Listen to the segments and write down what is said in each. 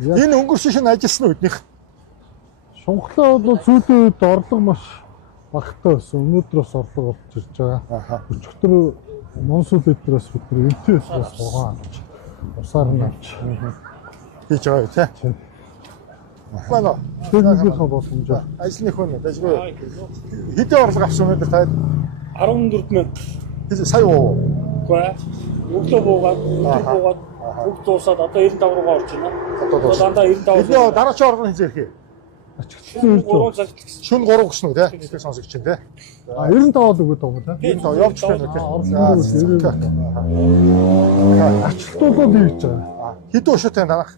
Энэ өнгөрсөн шин ажилласан үднийх. Шунхлаа бол сүүлийн үед орлого маш багтаа байсан. Өнөөдрөөс орлого болж ирж байгаа. Өчигдөр монсул литрээс өдөр энтэйс бас байгаа. Усаар нь авч хийж байгаа тийм. Манай техникийнхаа боломжоор ажлын хүн дажгүй. Хэдэн орлого авсан өнөөдөр та 14,000 сая уу? өглөө буугаад бүгд дуусаад одоо 95 руугаа орж байна. Одоо дандаа 95. Энэ дараачийн орлого хийж ирэх юм. ачигдсан ирж байгаа. Шүн 3 гүшнүү тийм. Энийг сонсогч чинь тийм. 95 л өгöd байгаа юм тийм. 95 явж байна тийм. Ачлтуудад хийж байгаа. Хэдэн өшөөтэй танах?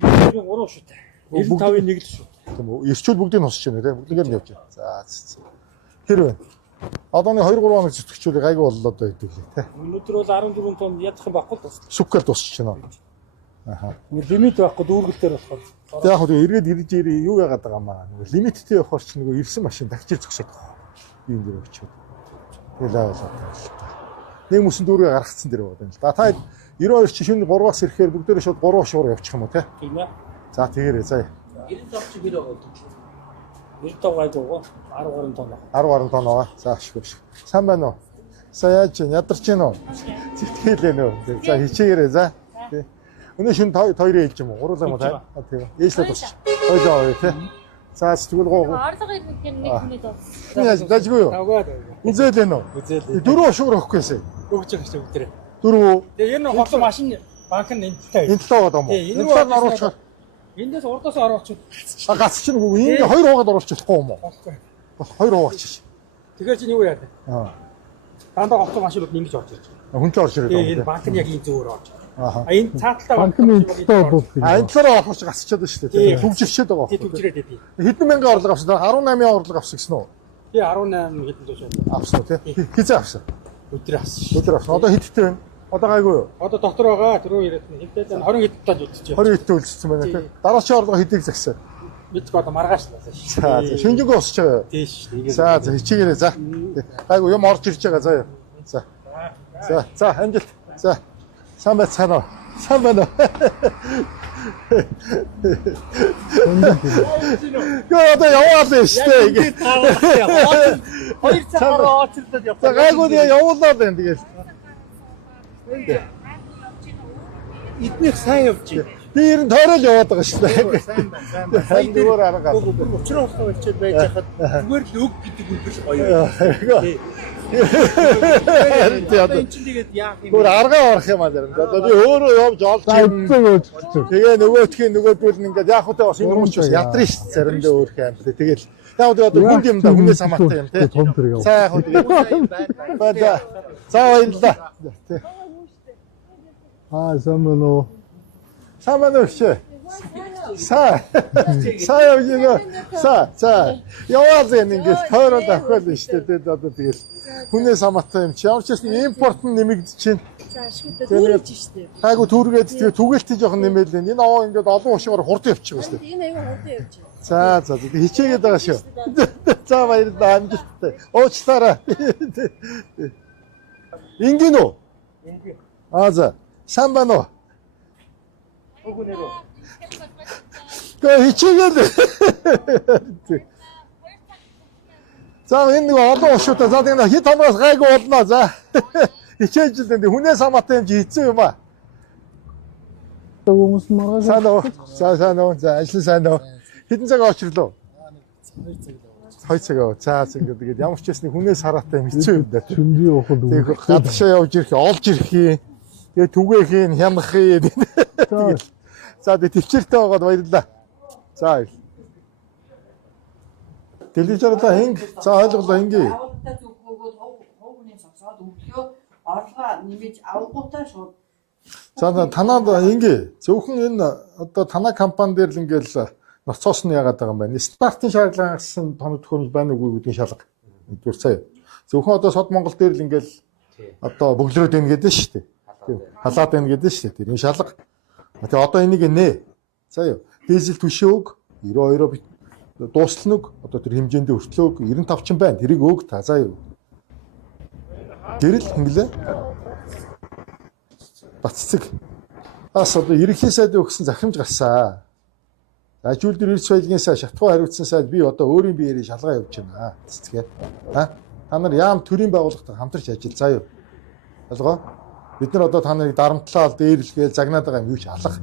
3 шүтээ. 95-ын нэг л шүү. Тийм үү. Ирчүүл бүгдийг носч байна тийм. Бүгдээр нь явж байна. За. Тэр вэ. Одоо нэг 2-3 хоног зүтгэжүүл гайгүй боллоо одоо идэв лээ тийм. Өнөөдөр бол 14 тонн ядах юм байхгүй л тус. Сүкэл дуусч байна. Лимит байхгүй дүүргэлтээр болохоор. Яг хөө эргээд ирж юу яагаад байгаа маа. Лимиттэй явахаар ч нөгөө ирсэн машин тагчир зогсоод байгаа. Би энэ дээр очиод. Тэгэл аваад. Нэг мөсөн дүүргээ гаргацсан дэр байна л да. Та 92 чи шөнө 3-аас ирэхээр бүгдээрээ шууд 3 шуур явчих юм уу те? Тийм ээ. За тэгээрээ заа. 95 чи бэр байгаа. 95 гайдгаа 10 тонн. 10 тонн аа. За ашгүй. Сайн байна уу? Сайн яаж ядарч байна уу? Зэтгэлээ нөө. За хичээгээрээ за. Өнөө шин хоёрын ээлж юм уу? Гурлаа юм та. Тийм. Ээжлээ тусч. Хоёлоо тий. За тэгвэл гоо. Орлого ирэх нэг хүнээ доо. Яаж дажгүй юу? Үзээлээ нөө. Үзээлээ. Дөрөв шуур өгөхгүйсэ. Өгч байгаа шүү бүгдээ. Дөрөв. Тэгээ энэ хоолой машин банк нь энэтэй. Энэ талаа байгаа юм уу? Энэ талаар нь оруулах. Эндээс урдаас оруулчих. Гац чинь үгүй энэ хоёр хуугаад оруулчих болохгүй юм уу? Хоёр хуугач. Тэгэхээр чинь юу яадаг? Дандаа хоолой машинууд ингэж орж ирж байгаа. Хүн ч орж ирээд Тэгээ энэ банк нь яг энэ зүгээр орж. Энэ цааталтаа банкны энэтэй бол энэ талаараа авах гэж гасчихад байна шүү дээ. Төгжирчээд байгаа. төгжрээд байдгийг. Хэдэн мянган орлого авсан? 18,000 орлого авсан гэсэн үү? Тэгээ 18 хэдэн тоо шээ. Авсан тий. Хизээ авсан. Өдөр авсан шүү. Өдөр авсан. Одоо хэдтэй байна? Одоо гайгүй юу? Одоо доктор байгаа түрүү яриад хэвдээ 20 хэдэн тоо үлдчихэж. 20 хэдтэй үлдсэн байна тий. Дараачийн орлого хэдийг загсан? Мэдгүй одоо маргааш л байна шүү. За шинжэнгөө усч байгаа. Тийш тэгээ. За хичээгээрээ за. Гайгүй юм орж ирж байгаа заа юу. За амжилт. За. Сайн байна уу? Сайн байна уу? Яа одоо яваал нь шүү дээ ингэ. 2 цагаараа очилдод явах. За гайгүй явуулаад байна тэгээд. Эднийх сайн явж байна. Би ер нь тойрол яваад байгаа шүү дээ. Сайн байна. Сайн зүгээр арга. Учраа болох болчиход байж хахад зүгээр л өг гэдэг үгээр гоё. Одоо энэ чинь тэгээд яах юм бэ? Гүр аргаа орох юм аа зарим. Одоо би өөрөө явж олж тэгээ нөгөөтхийн нөгөөдөл нь ингээд яах вэ бас энэ хүмүүс ч бас ядрын шүү дээ заримдаа өөр хэм. Тэгэл яг одоо хүн юм да хүнээс хамаатай юм тий. За яг тэгээ байна. За баярлалаа. сайн байна уу? Сайн байна уу чи? Сайн явж байгаа. За яваад байна ингээд тойрол авах л шүү дээ. Одоо тэгэл хүнээс хамаатай юм чи. Ямар ч юм импорт нь нэмэгдчихээн. За ашигтай дүүрэж штеп. Айгу түргээд тэгээ түгээлтээ жоохон нэмээд л энэ овоо ингээд олон ушгаар хурдан явчих шүү дээ. Энэ аяга хурдан явж байна. За хичээгээд байгаа шүү. За баярлалаа амжилттай. Уучлаарай. Ингийн үү? Ингийн. За сайн байна уу? Өгөнөрөө. Гэ хичээгээд. За энэ нэг олон ушуутай. За тэгээ хит хоногоос гайгүй болно. За хичээж л энэ хүнээс хамаатай юм чи хэцүү юм аа. Хүмүүс маргааш Сайн уу? Сайн уу? За ажил сайн уу? Хэдэн цаг очрлоо? 2 цаг аваа. За тэгээд ямар ч байсан хүнээс хараатай юм хэцүү юм да. шүнди явахд Тэгээд гадагшаа явж ирэх, олж ирэх юм. Тэгээд түгээх юм, хямрах юм. Тэгээд за төвчөртэй байгаад баярлалаа. За. Телевизороо хинг за ойлголоо ингээ. Авалтаа зүгөөгөө хуугны сонсоод өглөө орлогоо нэмэж авангуудаа шууд. За танаад ингээ зөвхөн энэ одоо танаа компани дээр л ингээл ноцоос нь яагаад байгаа юм байна. Стартын шаардлага гаргасан тоног төхөөрөмж байна уугүй гэдгийг шалга. Зүгээр сая. Зөвхөн одоо Сод Монгол дээр л ингээл одоо бөглөрөөд байна гэдэг нь шүү дээ. Тийм. Халаад байна гэдэг нь шүү дээ. Энэ шалга. Тэгээ одоо энийг нэ. За юу. Дизель түшөөг 92-оо дуустал нүг одоо тэр хэмжээндээ өртлөөг 95 ч байна. Тэрийг өг та. За юу. Гэрэл хинглээ. Баццэг. Бас одоо ерөнхий сайдын өгсөн захимж гарсан. Ажил дээр ирж байлгынсаа шатгуу хариуцсан сайд би одоо өөрийн биеэрээ шалгаа явуулж байна. Цэцгээд. Та нар яам төрийн байгууллагатай хамтарч ажил заа юу. Ойлгоо? Бид нар одоо та нарыг дарамтлал дээрлгээл загнаад байгаа юм юу ч алга.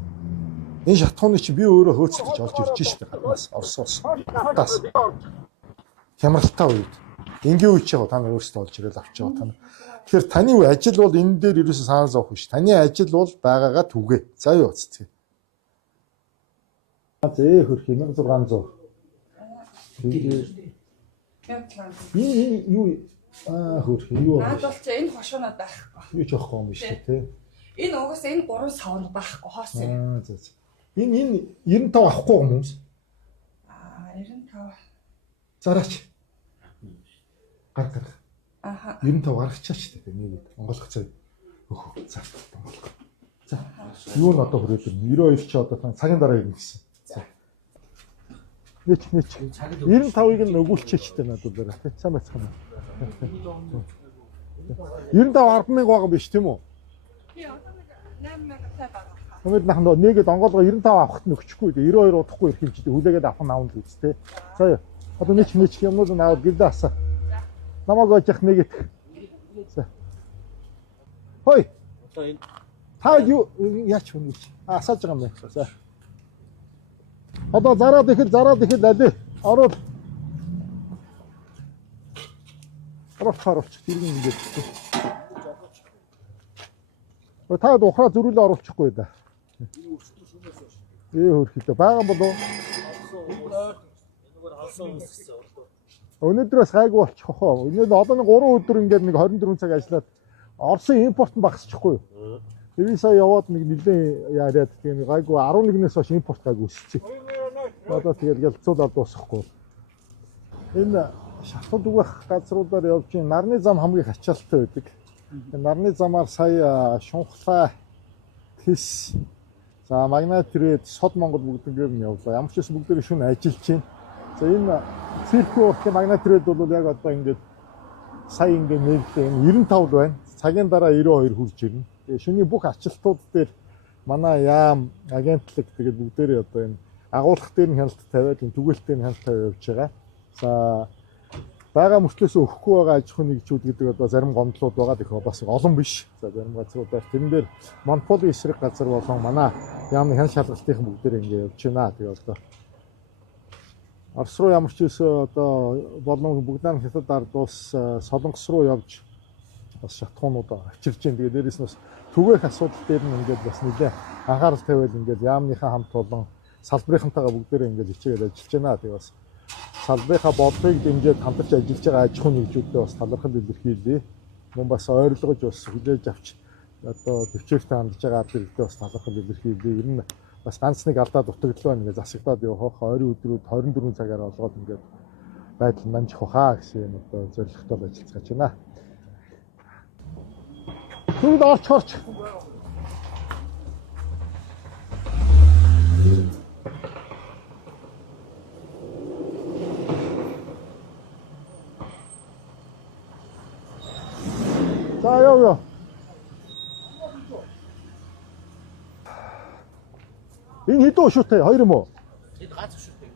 Энэ шатгууны чи би өөрөө хөөцөлдөж олж ирж штэ гаднаас Оросоос. Тас. Хямралтай үед. Ингийн үе чи та нар өөрсдөө олж ирэл авч байгаа та нар. Тэгэхээр таны ажил бол энэ дээр ерөөсөө санаа зовх биш. Таны ажил бол байгаагаа түгээ. За юу цэцгээ. Зээ хөрх 1600. Энэ юу хөрх юу. Наад бол ч энэ хошуунууд байхгүй. Юу ч авахгүй юм биш үү? Энэ угаасаа энэ 3 савнд байхгүй хоос юм. За. Энэ 95 авахгүй юм хүмүүс. 95. Зараач. Гар. Аха. 95 гаргачаач гэдэг нэг Монголх цай. Өөх за Монголх. За. Юу н одоо хүрээлээ 92 ч одоо цагийн дараа ирнэ гэсэн. За. Нэч 95-ыг нь өгүүлчихтэй надад байна. Сайн байцгаана. 95 10,000 байгаа биш тийм үү? Би одоо нэг 8,000 байгаа. Өмнөд наханд нэгэд онгоолгоо 95 авахт нөхчихгүй. 92 удахгүй ирэх юм чи хүлээгээд авах нь аавн л үстэй. За. Одоо нэч юмнууд нь аваад гэрдээ асаа. Намайг очих нэгэд. За. Хой. Та юу яач хүн гэж асааж байгаа юм бэ? За. Одоо зараад ихэд аль ороод. Оруулах тэрийг ингэж. Та ухраа зөрүүлээ оруулчихгүй да. Хөрхөдөө байгаа болов. Өнөөдрөөс гайгүй болчих хоо. Өнөөдөр одоо нэг 3 өдөр ингээд нэг 24 цаг ажиллаад Оросын импорт нь багасчихгүй юу? Тэр сая яваад нэг нэлээд яриад тийм гайгүй 11-ээс хойш импорт гайгүй өсчихээ. Одоо тэгээд ялцуулаад дуусахгүй. Энэ шатууд угаах газруудаар явж ин нарны зам хамгийн ачаалттай байдаг. Нарны замаар сая Шунхлаа Тэс за Магнатрээд Сод Монгол бүгднгээр нь явлаа. Ямар ч гэсэн бүгдээр шөнө ажиллаж байна. За энэ циркийн Магнатрээд бол яг одоо ингээд сая ингээд нээлттэй 95 байна. Цагийн дараа 92 хүрж ирнэ. Тэгээ шөнийн бүх ачаалтууд дээр манай яам агентлаг тэгээд бүгдээрээ одоо энэ агуулгах дээр нь хяналт тавиад энэ түгээлтээр нь хяналт тавиад явж байгаа. За байгаа мөртлөөс өгөхгүй байгаа аж ахуйн нэгжүүд гэдэг одоо зарим гомдлууд байгаа гэх бас олон биш. За зарим газруудаар тэрэн дээр монополи эсрэг газар болон манай яамны хяналт шалгалтын бүгдээр ингээд явж байна. Тэгээ одоо Орос руу ямар ч үсэ одоо болон бүгдээр хятад ард улс Солонгос руу явж бас шатхуунууд авчирч байна. Тэгээ дээрээс нь бас түгээх асуудал дээр нь ингээд бас нэлээ анхаарал тавиад ингээд яамныхаа хамт болон салбарынхантайгаа бүгдээрээ ингээд хичээгээд ажиллаж байна. Тэгээ бас салбарынхаа бодлогыг дэмжиж хамтарч ажиллаж байгаа аж ахуйн нэгжүүдтэй бас талархал илэрхийлье. Мөн бас ойрлогож бас хүлээж авч одоо төвчээртэй хандж байгаа ард иргэдэд бас талархал илэрхийлье. Ер нь бас ганц нэг алдаа дутагдлаа ингээд засагдаад явах ойрын өдрүүд 24 цагаар олгоод ингээд байдал намжих баха гэсэн юм одоо зорилготой ажиллаж байна. Түнд орч. За яа. Энэ хэдэн шүтээ 2 юм уу? Эд гац шүтээ.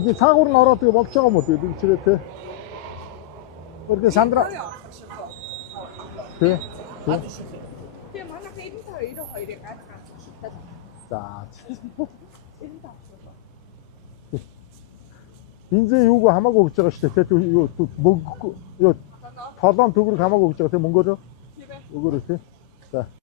Энд цаагуур нь ороод тэгээ болж байгаа юм уу? Тэгээд чирээ те. Өөргөө Сандра. Тэ. Тэгээ манайх 95 92-ыг гац шүтээ. За. Бензин юуг хамаагүй өгж байгаа шүү дээ. Тэгээ юу мөнгө юу толон төгрөг хамаагүй өгж байгаа тийм мөнгөөрөө. Өгөөрөө тий. За.